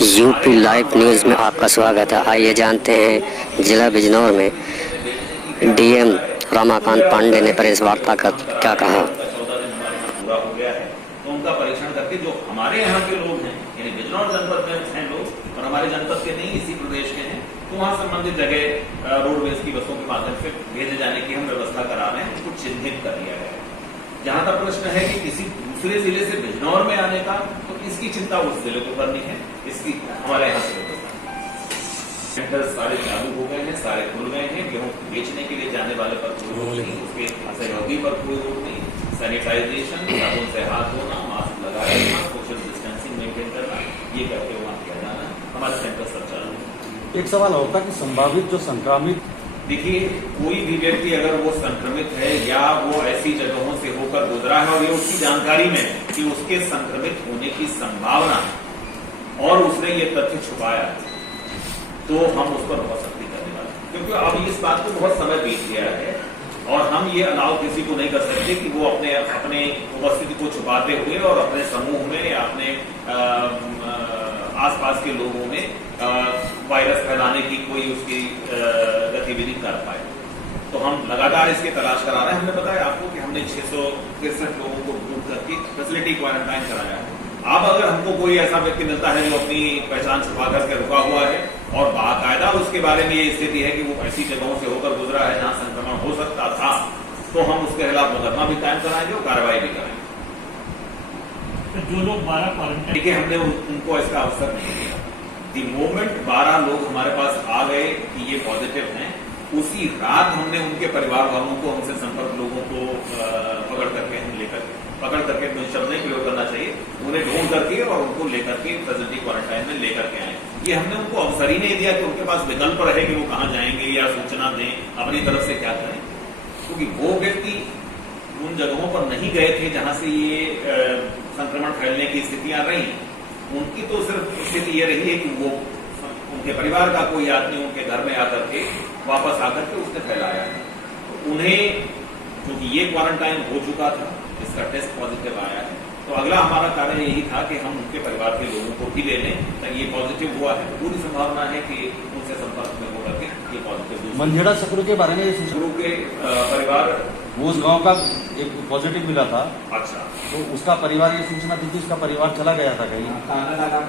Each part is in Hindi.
यूपी लाइव न्यूज़ में आपका स्वागत है। आइए जानते हैं जिला बिजनौर में डीएम रमाकांत पांडे ने प्रेस वार्ता कर क्या कहा। पूरा हो गया है तो उनका परीक्षण करके जो हमारे यहाँ के लोग हैं, यानी बिजनौर जनपद में हैं लोग और हमारे जनपद के नहीं इसी प्रदेश के हैं, तो वहाँ संबंधित जगह रोडवेज की बसों के माध्यम से भेजे जाने की हम व्यवस्था करा रहे हैं। उसको चिन्हित कर लिया गया है। जहां तक प्रश्न है कि किसी दूसरे जिले से बिजनौर में आने का, तो इसकी चिंता उस जिले को करनी है, इसकी हमारे यहाँ से सेंटर सारे चालू हो गए हैं, सारे खुल गए हैं। गेहूं बेचने के लिए जाने वाले पर कोई रोक नहीं, उसके सहयोगी पर कोई रोक नहीं। सैनिटाइजेशन, साबुन से हाथ धोना, मास्क लगाए रखना, सोशल डिस्टेंसिंग मेंटेन करना, ये करके वहां किया जाना हमारे सेंटर सब चालू है। एक सवाल होता कि संभावित जो संक्रमित, देखिए कोई भी व्यक्ति अगर वो संक्रमित है या वो ऐसी जगहों से होकर गुजरा है और ये उसकी जानकारी में है कि उसके संक्रमित होने की संभावना है और उसने ये तथ्य छुपाया, तो हम उस पर बहुत सख्ती करने वाले हैं। क्योंकि अब इस बात को बहुत समय बीत गया है और हम ये अलाउ किसी को नहीं कर सकते कि वो अपने उपस्थिति को छुपाते हुए और अपने समूह में या अपने आसपास के लोगों में वायरस फैलाने की कोई उसकी गतिविधि कर पाए। तो हम लगातार इसकी तलाश करा रहे हैं। हमने बताया आपको कि हमने 663 लोगों को बुक करके फैसिलिटी क्वारंटाइन कराया है। अब अगर हमको कोई ऐसा व्यक्ति मिलता है जो अपनी पहचान छुपा करके रुका हुआ है और बाकायदा उसके बारे में ये स्थिति है कि वो ऐसी जगहों से होकर गुजरा है जहां संक्रमण हो सकता था, तो हम उसके खिलाफ मुकदमा भी कायम कराएंगे और कार्रवाई भी कराएंगे। जो लोग 12 क्वारंटाइन, देखिए हमने उनको इसका अवसर नहीं दिया। दी मोमेंट 12 लोग हमारे पास आ गए कि ये पॉजिटिव हैं, उसी रात हमने उनके परिवार वालों को, हमसे संपर्क लोगों को पकड़ करके मुझे शब्द नहीं प्रयोग करना चाहिए, उन्हें ढूंढ करके और उनको लेकर के फैसिलिटी क्वारंटाइन में लेकर के आए। ये हमने उनको अवसर ही नहीं दिया कि उनके पास विकल्प रहे कि वो कहाँ जाएंगे या सूचना दें अपनी तरफ से क्या करें, क्योंकि वो व्यक्ति उन जगहों पर नहीं गए थे जहां से ये संक्रमण फैलने की स्थितियां रही। उनकी तो सिर्फ स्थिति ये रही है कि वो उनके परिवार का कोई आदमी उनके घर में आकर के वापस आकर के उसने फैलाया है। तो उन्हें, क्योंकि ये क्वारंटाइन हो चुका था, इसका टेस्ट पॉजिटिव आया है, तो अगला हमारा कार्य यही था कि हम उनके परिवार के लोगों को भी ले लें। तो ये पॉजिटिव हुआ है, पूरी संभावना है कि उनसे संपर्क में होकर के ये पॉजिटिव। मंझेड़ा सकरू के बारे में सकरू के परिवार, वो उस गांव का एक पॉजिटिव मिला था। अच्छा, तो उसका परिवार ये सूचना दी थी, उसका परिवार चला गया था कहीं,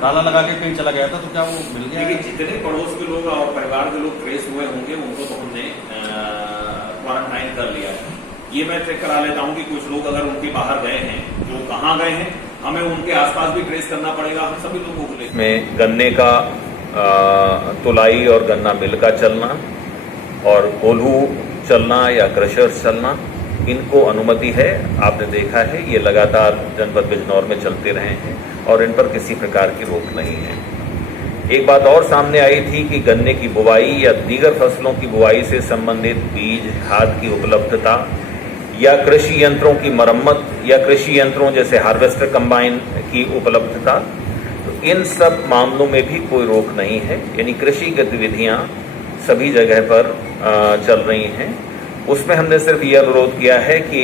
ताला लगा के कहीं चला गया था, तो क्या वो मिल गया? देखिए जितने पड़ोस के लोग और परिवार के लोग ट्रेस हुए होंगे उनको तो हमने क्वारंटाइन कर लिया है। ये मैं चेक करा लेता हूँ कि कुछ लोग अगर उनके बाहर गए हैं, जो कहाँ गए हैं, हमें उनके आसपास भी ट्रेस करना पड़ेगा। हम सभी लोगों को लेकर में गन्ने का तुलाई और गन्ना मिल का चलना और कोल्हू चलना या क्रशर्स चलना, इनको अनुमति है। आपने देखा है ये लगातार जनपद बिजनौर में चलते रहे हैं और इन पर किसी प्रकार की रोक नहीं है। एक बात और सामने आई थी कि गन्ने की बुवाई या दीगर फसलों की बुवाई से संबंधित बीज, खाद की उपलब्धता या कृषि यंत्रों की मरम्मत या कृषि यंत्रों जैसे हार्वेस्टर कंबाइन की उपलब्धता, तो इन सब मामलों में भी कोई रोक नहीं है। यानी कृषि गतिविधियां सभी जगह पर चल रही हैं। उसमें हमने सिर्फ ये अनुरोध किया है कि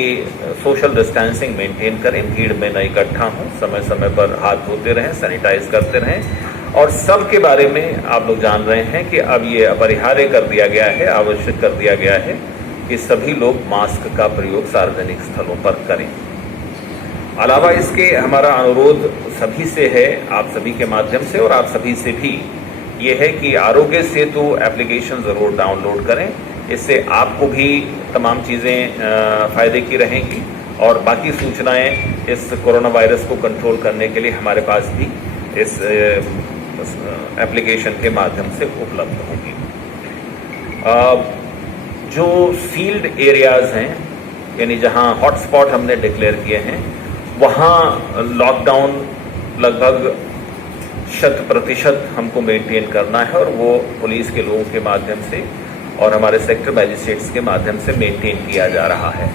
सोशल डिस्टेंसिंग मेंटेन करें, भीड़ में न इकट्ठा हों, समय समय पर हाथ धोते रहें, सैनिटाइज करते रहें। और सब के बारे में आप लोग जान रहे हैं कि अब ये अपरिहार्य कर दिया गया है, आवश्यक कर दिया गया है कि सभी लोग मास्क का प्रयोग सार्वजनिक स्थलों पर करें। अलावा इसके हमारा अनुरोध सभी से है, आप सभी के माध्यम से और आप सभी से भी ये है कि आरोग्य सेतु एप्लीकेशन ज़रूर डाउनलोड करें। इससे आपको भी तमाम चीज़ें फ़ायदे की रहेंगी और बाकी सूचनाएं इस कोरोना वायरस को कंट्रोल करने के लिए हमारे पास भी इस एप्लीकेशन के माध्यम से उपलब्ध होंगी। जो सील्ड एरियाज़ हैं, यानी जहां हॉटस्पॉट हमने डिक्लेयर किए हैं, वहां लॉकडाउन लगभग 100% हमको मेंटेन करना है और वो पुलिस के लोगों के माध्यम से और हमारे सेक्टर मैजिस्ट्रेट्स के माध्यम से मेंटेन किया जा रहा है।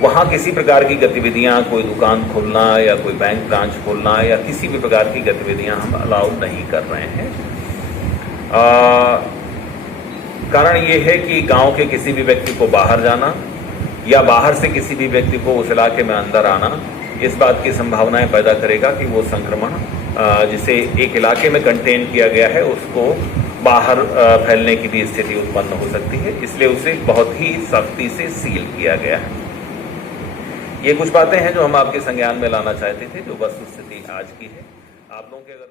वहाँ किसी प्रकार की गतिविधियाँ, कोई दुकान खोलना या कोई बैंक ब्रांच खोलना या किसी भी प्रकार की गतिविधियाँ हम अलाउ नहीं कर रहे हैं। कारण ये है कि गांव के किसी भी व्यक्ति को बाहर जाना या बाहर से किसी भी व्यक्ति को उस इलाके में अंदर आना, इस बात की संभावनाएं पैदा करेगा कि वो संक्रमण जिसे एक इलाके में कंटेन किया गया है उसको बाहर फैलने की भी स्थिति उत्पन्न हो सकती है। इसलिए उसे बहुत ही सख्ती से सील किया गया है। ये कुछ बातें हैं जो हम आपके संज्ञान में लाना चाहते थे, जो वस्तुस्थिति आज की है। आप लोगों के अगर